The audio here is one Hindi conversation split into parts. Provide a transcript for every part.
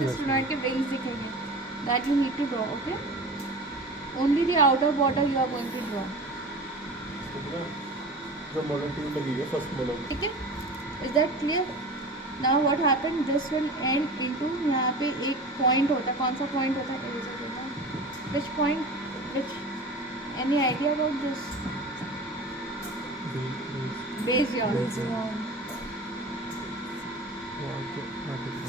से स्फेनॉइड के विंग्स दिखेंगे, that you need to draw. Okay, only the outer border you are going to draw. जो मॉडल 2 लगेगा फर्स्ट मॉडल. ठीक है, is that clear? Now what happen, this will end into, यहाँ पे एक पॉइंट होता है. कौन सा पॉइंट होता है? Which point, which, any idea about this? Base yarn.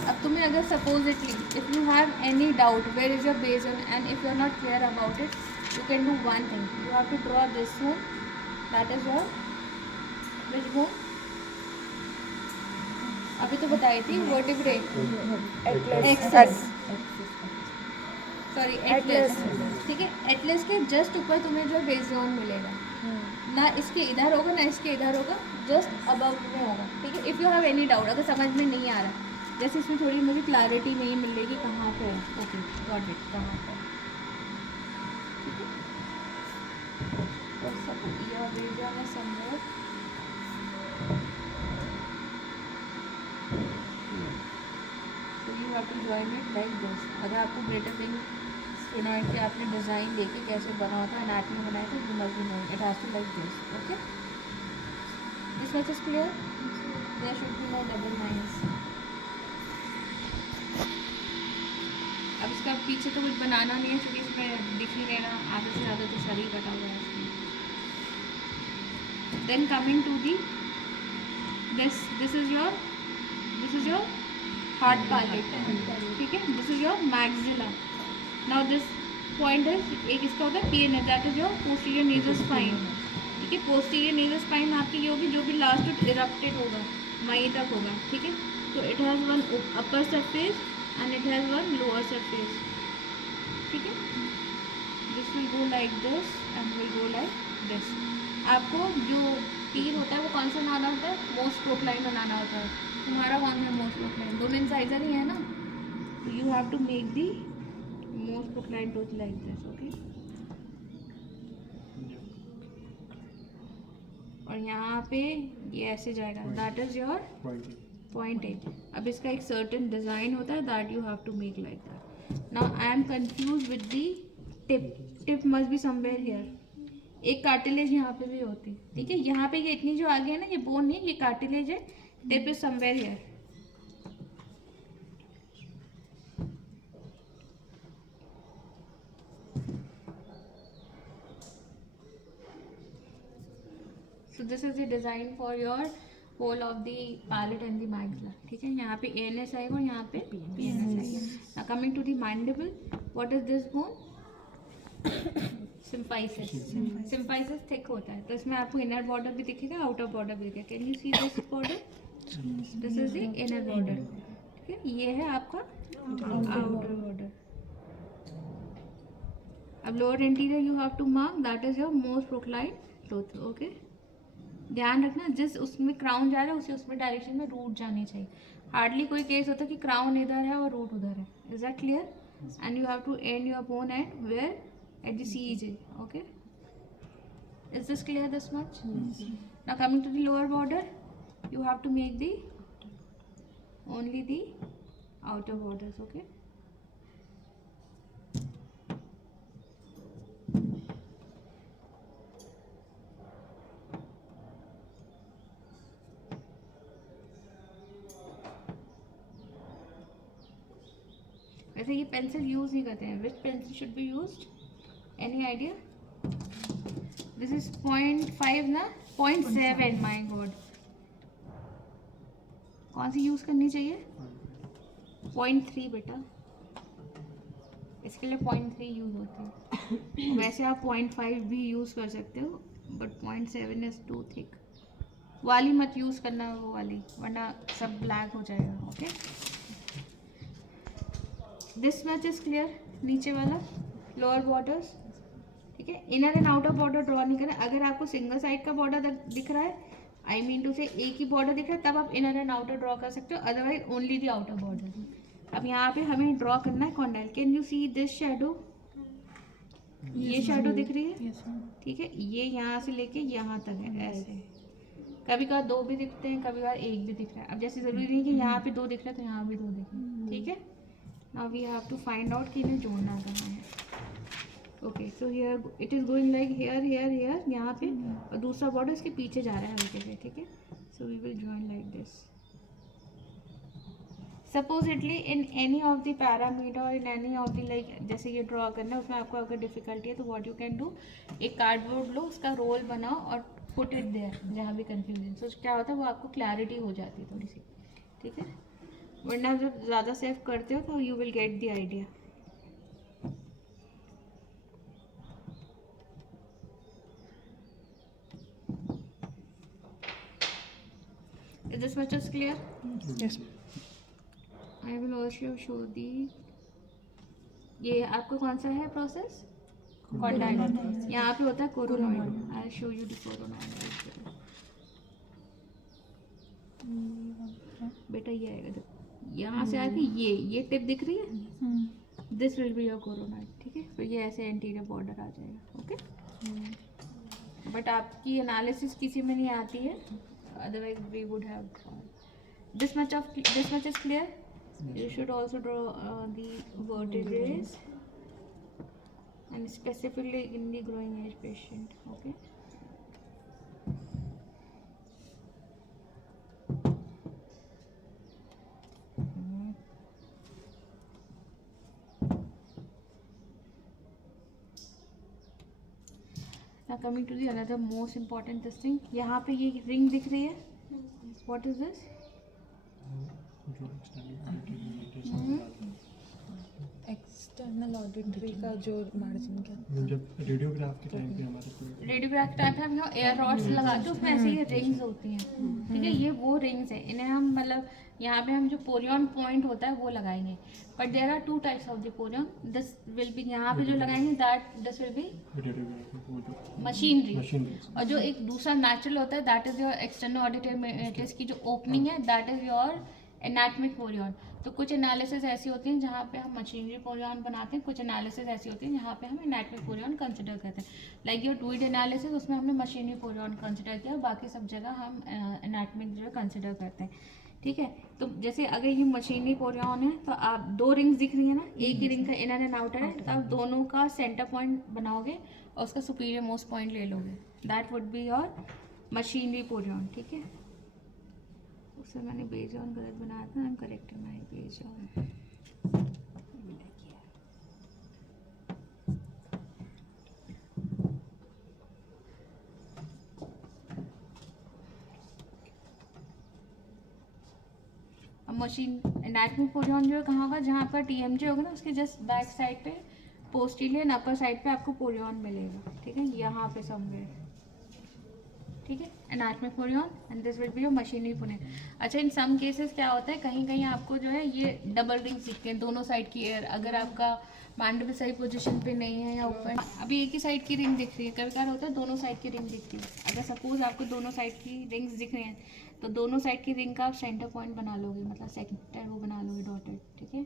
अब तुम्हें अगर supposedly if you have any doubt where is your base yarn and if you are not clear about it, you can do one thing. You have to draw this one, that is your which bone? अभी तो बताई थी वर्टिब्रे, एक्सेस, सॉरी एटलस. ठीक है, एटलस के जस्ट ऊपर तुम्हें जो बेस जोन मिलेगा, ना इसके इधर होगा ना इसके इधर होगा, जस्ट अबव में होगा. ठीक है, if you have any doubt, अगर समझ में नहीं आ रहा, जैसे इसमें थोड़ी मुझे क्लैरिटी नहीं मिल रही कि कहाँ पे है. ओके, गॉट इट, कहाँ पे. ठीक है, तो सब यह बेस जोन है somewhere. So you have to join it like this. अगर आपको ग्रेटर विंग स्फेनॉइड के आपने डिज़ाइन देखे कैसे बना होता है, एनाटमी बनाया था, you must be knowing it has to like this. Okay, this much is clear. There should be no double lines. अब इसका पीछे तो कुछ बनाना नहीं है क्योंकि इसमें दिख ही नहीं रहा, आधे से ज़्यादा तो शरीर कटा हुआ है इसमें. Then coming to the this is your hard palate. ठीक है, this is your maxilla. Now this point is, एक इसका होता है PNS, that is your posterior nasal spine. ठीक है, पोस्टीरियर नेजल स्पाइन आपकी ये होगी जो भी लास्ट इरप्टेड होगा, मई तक होगा. ठीक है, तो it has one upper surface and it has one lower surface. ठीक है, this will go like this and will go like this. आपको जो तीर होता है वो कौन सा बनाना होता है? मोस्ट प्रोक्लाइन बनाना होता है. तुम्हारा कौन है मोस्ट प्रोक्लाइन? दोनों इंसाइजर ही है ना, तो you have to make the most procline tooth like this. Okay, और यहाँ पे ये ऐसे जाएगा, दैट इज योर पॉइंट 8. अब इसका एक सर्टेन डिज़ाइन होता है, that you have to make like that. Now I am confuse with the tip. Tip must be somewhere here. एक कार्टिलेज यहाँ पे भी होती. ठीक है, यहाँ पे ये इतनी जो आगे है ना, ये बोन नहीं, ये कार्टिलेज है. Tip is somewhere here. So this is the design for your whole of the palate and the maxilla. ठीक है, यहाँ पे ANS आएगा और यहाँ पे PNS आएगा. Now coming to the mandible, what is this bone? Symphysis. Symphysis thick होता है, तो इसमें आपको inner border भी दिखेगा, outer border भी दिखेगा. Can you see this border? This is the inner border. ठीक है, ये है आपका outer border. अब lower anterior you have to mark, that is your most procline tooth. Okay, ध्यान रखना, जिस उसमें क्राउन जा रहा है उसी उसमें डायरेक्शन में रूट जानी चाहिए. हार्डली कोई केस होता है कि क्राउन इधर है और रूट उधर है. Is that clear? And you have to end your bone at where, at the CEJ. Okay, is this clear this much? Now coming to the lower border, you have to make the only the outer borders. Okay, वैसे ये पेंसिल यूज नहीं करते हैं. Which pencil should be used? Any idea? This is 0.5 ना, 0.7. माय गॉड, कौन सी यूज करनी चाहिए? 0.3 बेटा, इसके लिए 0.3 यूज होती है. वैसे आप 0.5 भी यूज कर सकते हो, बट 0.7 इज टू थिक. वाली मत यूज करना, वो वाली, वरना सब ब्लैक हो जाएगा. Okay, this much is clear. नीचे वाला लोअर बॉर्डर्स. ठीक है, inner and outer border draw नहीं करना. अगर आपको सिंगल साइड का बॉर्डर दिख रहा है, आई मीन टू से एक ही बॉर्डर दिख रहा है, तब आप इनर एंड आउटर ड्रॉ कर सकते हो, otherwise only the outer border. अब यहाँ पे हमें ड्रॉ करना है Cornell. Can you see this shadow? ये शेडो दिख रही है? ठीक है, ये यहाँ से लेके यहाँ तक है ऐसे. कभी कभार 2 भी दिखते हैं, कभी कभार 1 भी दिख रहा है. अब जैसे जरूरी नहीं कि यहाँ पे 2 दिख रहा है तो यहाँ भी 2 दिख रहा है. ठीक है, now we have to find out कि इन्हें जोड़ना कहाँ है. Okay, so here it is going like here here here यहाँ पे, और दूसरा बॉर्डर इसके पीछे जा रहा है हल्के से. ठीक है, so we will join like this. Supposedly in any of the parameter और in any of the like जैसे ये ड्रॉ करना है उसमें आपको अगर डिफिकल्टी है तो व्हाट यू कैन डू, एक कार्डबोर्ड लो, उसका रोल बनाओ और पुट इट देयर जहाँ भी कंफ्यूजन. सो क्या होता है वो आपको क्लैरिटी हो जाती है थोड़ी सी. ठीक है, वरना जब ज़्यादा सेव करते हो तो you will get the idea. Is this much is clear? Yes. I will also show the. ये आपको कौन सा है प्रोसेस? कॉर्डाइल. यहाँ पे होता है coronoid. I show you the coronoid. बेटा ये आएगा, देखो यहाँ से आके ये टिप दिख रही है, this will be your coronoid. ठीक है, फिर ये ऐसे एंटीरियर बॉर्डर आ जाएगा. ओके, बट आपकी एनालिसिस किसी में नहीं आती है, otherwise we would have this much is clear. You should also draw the vertebrae and specifically in the growing age patient. Okay, now coming to the another most important this thing. यहाँ पे ये रिंग दिख रही है. What is this? External auditory का जो मार्जिन क्या, जब रेडियोग्राफ के टाइम पे हमारे को रेडियोग्राफ टाइप है, हम यहाँ एयर रॉड्स लगाते हैं, उसमें ऐसे ये रिंग्स होती हैं. ठीक है, ये वो रिंग्स हैं. इन्हें हम मतलब यहाँ पे हम जो पोरियन पॉइंट होता है वो लगाएंगे. But there are two types of the porion. This will be यहाँ पे जो लगाएंगे that this will be radiograph वो जो मशीनरी. मशीन और जो एक दूसरा नेचुरल होता है that is your external auditory की जो ओपनिंग है दैट इज योर एनाटमिक पोरियन. तो कुछ एनालिसिस ऐसी होती हैं जहाँ पे हम मशीनरी पोरियन बनाते हैं, कुछ एनालिसिस ऐसी होती हैं जहाँ पे हम एनाटमिक पोरियन कंसिडर करते हैं. लाइक योर डूइड एनालिसिस, उसमें हमने मशीनरी पोरियन कंसिडर किया, बाकी सब जगह हम एनाटमिक जो है कंसिडर करते हैं. ठीक है, तो जैसे अगर ये मशीनरी पोरियन है तो आप दो रिंग्स दिख रही है ना, एक ही रिंग का इनर एंड आउटर है, तो आप दोनों का सेंटर पॉइंट बनाओगे और उसका सुपीरियर मोस्ट पॉइंट ले लोगे. That would be your machinery porion. ठीक है, उससे मैंने बेस ऑन गलत बनाया था. I am correcting my base on. अब मशीन एनाटमी पोरियन जो है कहाँ होगा, जहाँ पर टीएमजे होगा ना उसके जस्ट बैक साइड पे पोस्टीरियर एंड अपर साइड पे आपको पोरियन मिलेगा. ठीक है, यहाँ पे समवेयर. ठीक है, anatomic porion and this will be your machinery porion. अच्छा, इन सम केसेस क्या होता है, कहीं कहीं आपको जो है ये डबल रिंग्स दिखते हैं दोनों साइड की एयर, अगर आपका मैंडिबल सही पोजीशन पे नहीं है या ऊपर. अभी एक ही साइड की रिंग दिख रही है, कभी कभार होता है दोनों साइड की रिंग दिखती है. अगर सपोज आपको दोनों साइड की रिंग्स दिख रही हैं तो दोनों साइड की रिंग का आप सेंटर पॉइंट बना लोगे, मतलब सेंटर वो बना लोगे डॉटेड. ठीक है,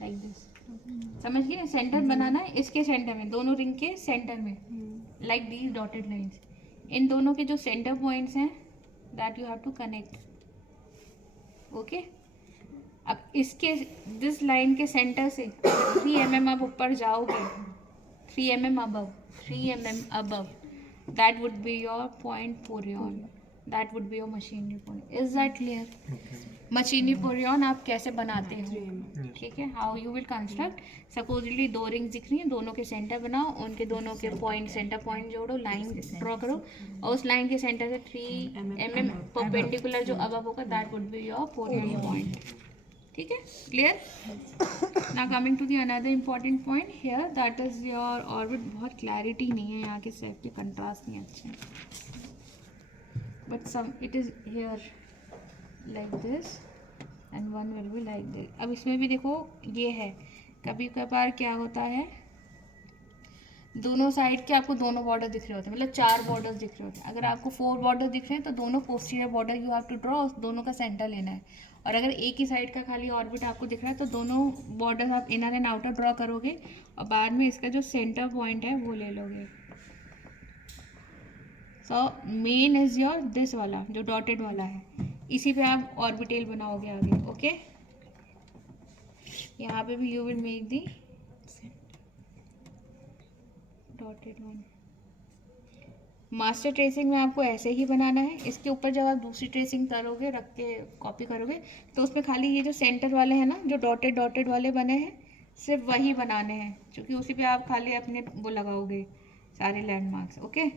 लाइक दिस. समझ गए, सेंटर बनाना है इसके सेंटर में, दोनों रिंग के सेंटर में, लाइक दीज डॉटेड लाइंस. इन दोनों के जो सेंटर पॉइंट्स हैं that you have to connect. Okay, अब इसके दिस लाइन के सेंटर से 3 mm आप ऊपर जाओगे, 3 mm above, 3 mm above, that would be your point porion, that would be your machinery porion. Is that clear? Machinery porion आप कैसे बनाते हो? ठीक है, how you will construct. Supposedly दो रिंग्स दिख रही हैं, दोनों के सेंटर बनाओ, उनके दोनों के पॉइंट सेंटर पॉइंट जोड़ो, लाइन ड्रॉ करो और उस लाइन के सेंटर से 3 mm परपेंडिकुलर जो अब होगा that would be your porion point. ठीक है, clear. Now coming to the another important point here, that is your orbit. बहुत क्लैरिटी नहीं है यहाँ के सेट के, कंट्रास्ट नहीं अच्छे हैं, but some it is here like this and one will be like this. अब इसमें भी देखो ये है, कभी कभार क्या होता है दोनों साइड के आपको दोनों बॉर्डर दिख रहे होते हैं, मतलब 4 बॉर्डर्स दिख रहे होते हैं. अगर आपको 4 बॉर्डर दिख रहे हैं तो दोनों posterior border you have to draw, दोनों का सेंटर लेना है. और अगर एक ही साइड का खाली ऑर्बिट आपको दिख रहा है तो दोनों बॉर्डर आप इनर एंड आउटर ड्रॉ करोगे और बाद में इसका जो सेंटर पॉइंट है वो ले लोगे. So main is your this वाला जो डॉटेड वाला है, इसी पे आप ऑर्बिटल बनाओगे आगे. ओके, यहाँ पे भी you will make the dotted one. Master tracing में आपको ऐसे ही बनाना है. इसके ऊपर जब आप दूसरी ट्रेसिंग करोगे, रख के कॉपी करोगे, तो उसमें खाली ये जो सेंटर वाले हैं ना, जो डॉटेड डॉटेड वाले बने हैं, सिर्फ वही बनाने हैं, क्योंकि उसी पे आप खाली अपने वो लगाओगे सारे लैंडमार्क्स. ओके,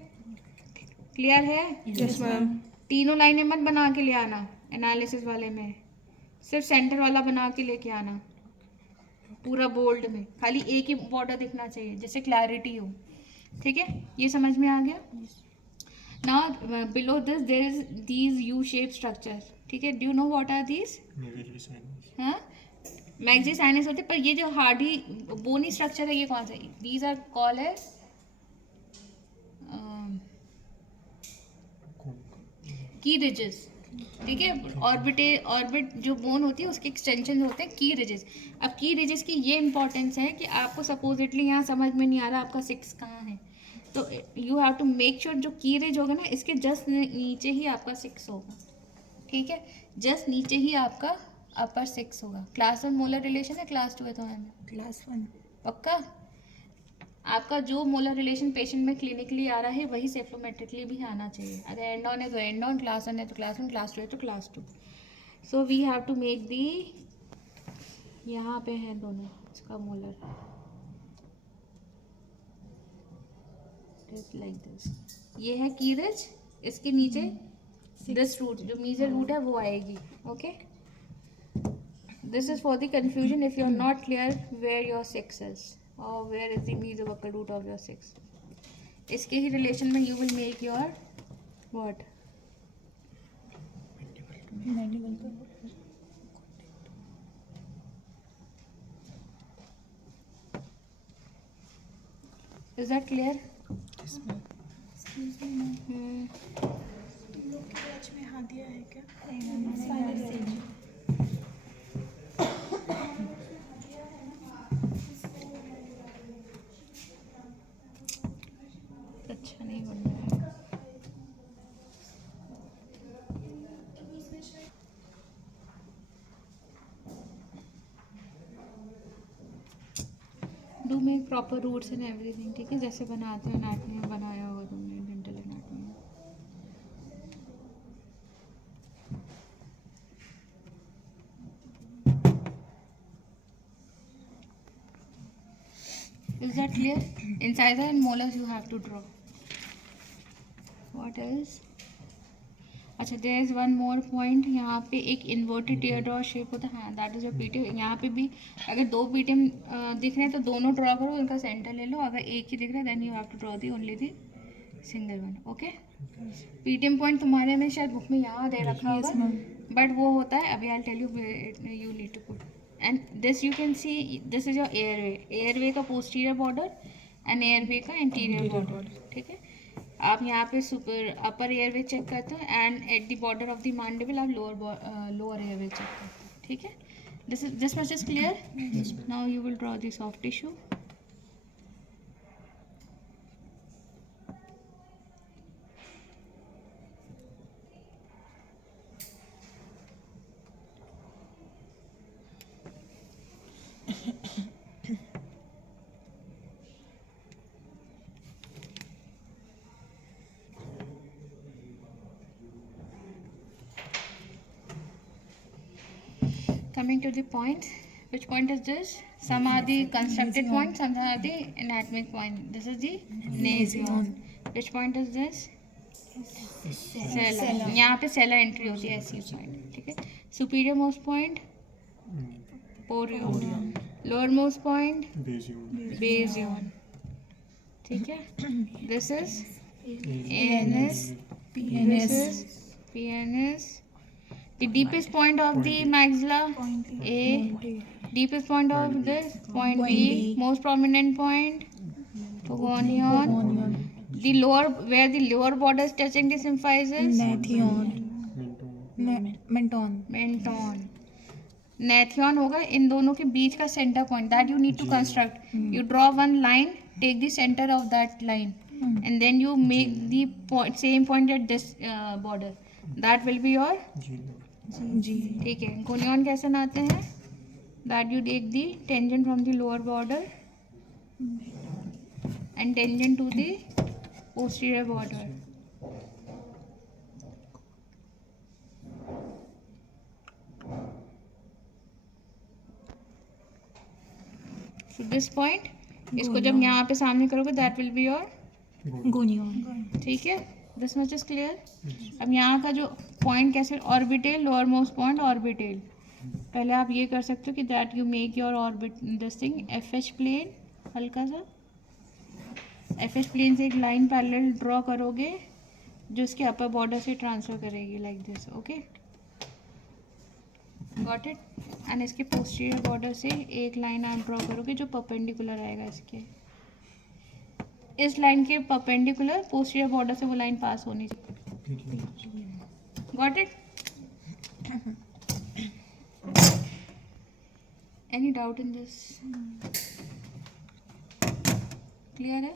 क्लियर है? Yes ma'am. तीनों लाइनें मत बना के ले आना एनालिसिस वाले में, सिर्फ सेंटर वाला बना के लेके आना पूरा बोल्ड में. खाली एक ही बॉर्डर दिखना चाहिए जिससे क्लैरिटी हो. ठीक है, ये समझ में आ गया? Now below this there is these U shape structure. ठीक है, do you know what are these? हाँ, मैग्जी साइनस होते, पर ये जो हार्डी बोनी स्ट्रक्चर है ये कौन सा है? दीज आर कॉल्ड एज की रिजेस. ठीक है, ऑर्बिट जो बोन होती है उसके एक्सटेंशन होते हैं की रिजेस. अब की रिजेस की ये इंपॉर्टेंस है कि आपको सपोजिटली यहाँ समझ में नहीं आ रहा आपका 6 कहाँ है, तो you have to make sure जो की रिज होगा ना, इसके जस्ट नीचे ही आपका 6 होगा. ठीक है, जस्ट नीचे ही आपका अपर 6 होगा. क्लास 1 मोलर रिलेशन है, क्लास 2 है तो क्लास 1. पक्का? आपका जो मोलर रिलेशन पेशेंट में क्लिनिकली आ रहा है वही सेफ्लोमेट्रिकली भी आना चाहिए. अगर एंड ऑन है तो एंड ऑन, क्लास 1 है तो क्लास 1, क्लास 2 है तो class 2. So we have to make the, यहाँ पे है दोनों इसका मोलर लाइक दिस. ये है की रिज, इसके नीचे दिस रूट जो मीजर रूट है वो आएगी. Okay, this is for the confusion if you are not clear where your 6 is or where is the mesobuccal root of your 6. इसके ही रिलेशन में you will make your what? Is that clear? Yes ma'am. Excuse me ma'am. तुम लोग के बैच में हादिया है क्या? नहीं. अच्छा नहीं बन रहा है. Do make proper roots and everything. ठीक है, जैसे बनाते हो एनाटॉमी में बनाया होगा तुमने डेंटल एनाटॉमी में. Is that clear? Incisor and molars you have to draw. What else? अच्छा, there is one more point. यहाँ पे एक inverted teardrop shape होता है. हाँ, that is your PTM. यहाँ पे भी अगर 2 PTM दिख रहे हैं तो दोनों ड्रॉ करो, उनका सेंटर ले लो. अगर एक ही दिख रहा है then you have to draw the only the single one. Okay? PTM point तुम्हारे में शायद बुक में यहाँ दे रखा होगा, बट वो होता है, अभी I'll tell you where you need to put. And this you can see, this is your airway. Airway का posterior border and airway का anterior border. ठीक है, आप यहाँ पे अपर एयरवे चेक करते हो and at the border of the mandible आप लोअर एयरवे चेक करते हो. ठीक है, this much is clear. Now you will draw the soft tissue. Coming to the point, which point is this? Some are the constructed points, some are the anatomic point. This is the nasion. Which point is this? Sella. यहाँ पे सेला एंट्री होती है ऐसी पॉइंट. ठीक है, superior most point porion, lower most point basion. ठीक है, this is NS, this is PNS. The deepest point of the maxilla A, deepest point of this point B, most prominent point Pogonion. The lower, where the lower border is touching the symphysis, menton. Nathion होगा इन दोनों के बीच का center point that you need to construct. You draw one line, take the center of that line. and then you make the same point at this border. That will be your जी जी ठीक है. गोनियन कैसे बनाते हैं? That you take the tangent from the lower border and tangent to the posterior border. So this point, इसको जब यहाँ पे सामने करोगे that will be your गोनियन ठीक है. This much is clear. अब यहाँ का जो पॉइंट कैसे orbital lower most point orbital पहले आप ये कर सकते हो कि that you make your orbit this thing FH plane हल्का सा FH प्लेन से एक लाइन पैरेलल ड्रॉ करोगे जो इसके अपर बॉर्डर से ट्रांसफर करेगी like this. Okay got it. And इसके पोस्टीरियर बॉर्डर से एक लाइन आप ड्रॉ करोगे जो परपेंडिकुलर आएगा इसके. इस लाइन के परपेंडिकुलर पोस्टीरियर बॉर्डर से वो लाइन पास होनी चाहिए. Got it. Any doubt in this? Clear है?